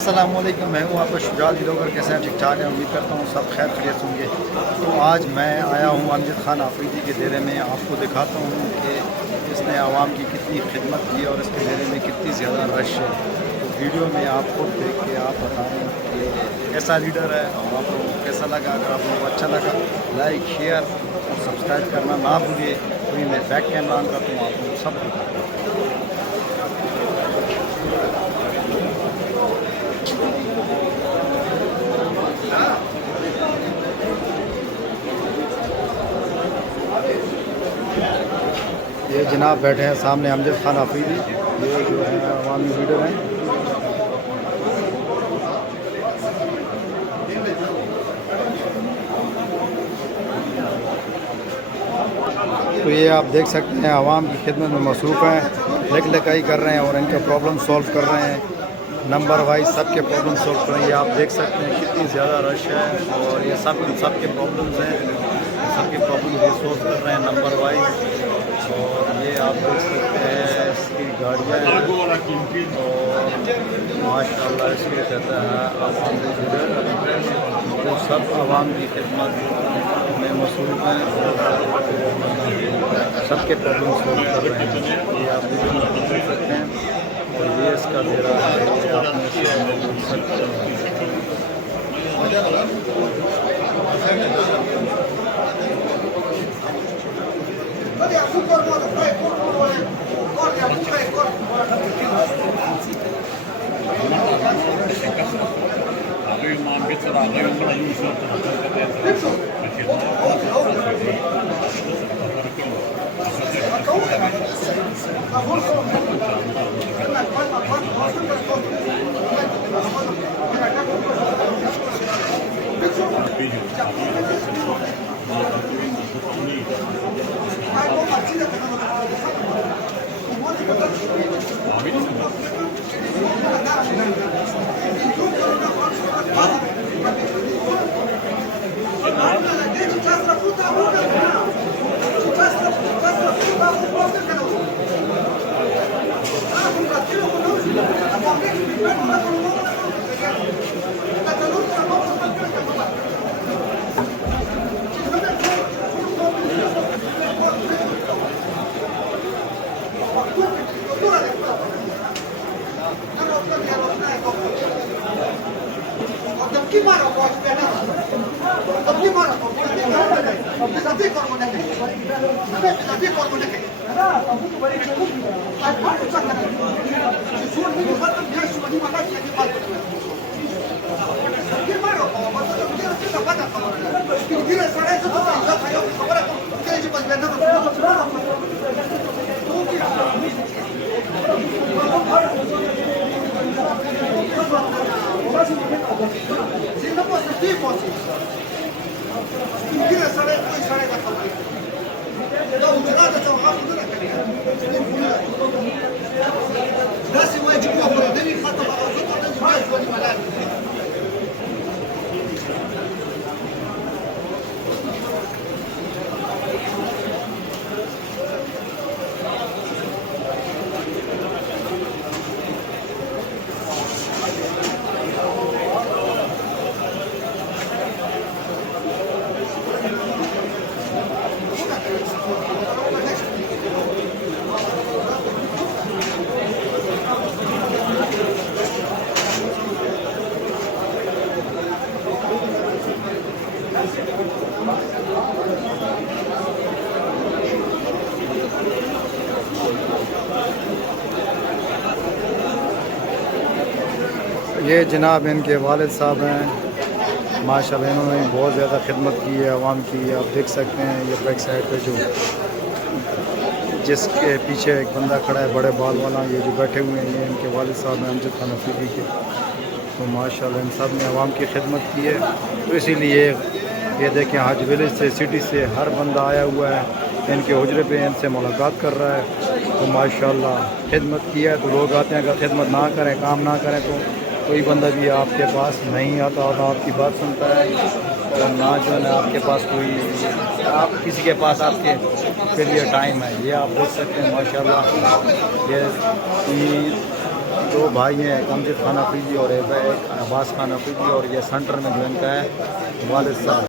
अस्सलामुअलैकुम, मैं हूँ आपका शुजात दिलोगर। कैसे हैं? ठीक ठाक हैं। उम्मीद करता हूँ सब खैर खैरियत होंगे। तो आज मैं आया हूँ अमजद खान आफरीदी के डेरे में। आपको दिखाता हूँ कि इसने आवाम की कितनी खिदमत की और इसके डेरे में कितनी ज़्यादा रश है। तो वीडियो में आप खुद देख के आप बताएँ कि कैसा लीडर है और आप लोगों को कैसा लगा। अगर आप लोगों को अच्छा लगा, लाइक शेयर और सब्सक्राइब करना ना भूलिए। तो मैं बैक कैमरा ऑन करता हूँ, आप लोगों को सब दिखाता हूँ। ये जनाब बैठे हैं सामने अमजद खान आफरीदी, ये जो है अवामी लीडर हैं। तो ये आप देख सकते हैं आवाम की खिदमत में मसरूफ़ हैं, लिख लिखाई कर रहे हैं और इनके प्रॉब्लम सॉल्व कर रहे हैं। नंबर वाइज सबके प्रॉब्लम सॉल्व कर रहे हैं। ये आप देख सकते हैं कितनी ज़्यादा रश है और ये सबके प्रॉब्लम्स हैं, सबके प्रॉब्लम ये सॉल्व कर रहे हैं नंबर वाइज। और ये आप देख सकते हैं इसकी गाड़ियाँ हैं और माशाल्लाह इसलिए कहते हैं आवाम लीडर। तो सब आवाम की खिदमत में मसरूफ़ हैं और सबके प्रॉब्लम सॉल्व कर रहे हैं। ये आप देख सकते हैं और ये इसका डेरा है, ये आप में से देख सकते हैं। ये जनाब इनके वालिद साहब हैं। माशाल्लाह इन्होंने बहुत ज़्यादा खिदमत की है आवाम की। आप देख सकते हैं ये बैक साइड पे जो जिसके पीछे एक बंदा खड़ा है बड़े बाल वाला, ये जो बैठे हुए हैं ये इनके वालिद साहब हैं अमजद खान आफरीदी के। तो माशाल्लाह इन सब ने आवाम की खिदमत की है। तो इसीलिए ये देखें हज विलेज से सिटी से हर बंदा आया हुआ है, इनके हुजरे पे इनसे मुलाकात कर रहा है। तो माशाल्लाह खिदमत की है। तो लोग आते हैं, अगर खिदमत ना करें, काम ना करें तो कोई बंदा भी आपके पास नहीं आता और ना आपकी बात सुनता है और ना जो है आपके पास कोई आप किसी के पास आपके लिए टाइम है। ये आप देख सकते हैं माशाल्लाह ये दो भाई हैं, एक अमजद खान हफीजी और एक अब्बास खान हफीजी, और ये सेंटर में जो इनका है वालिद साहब।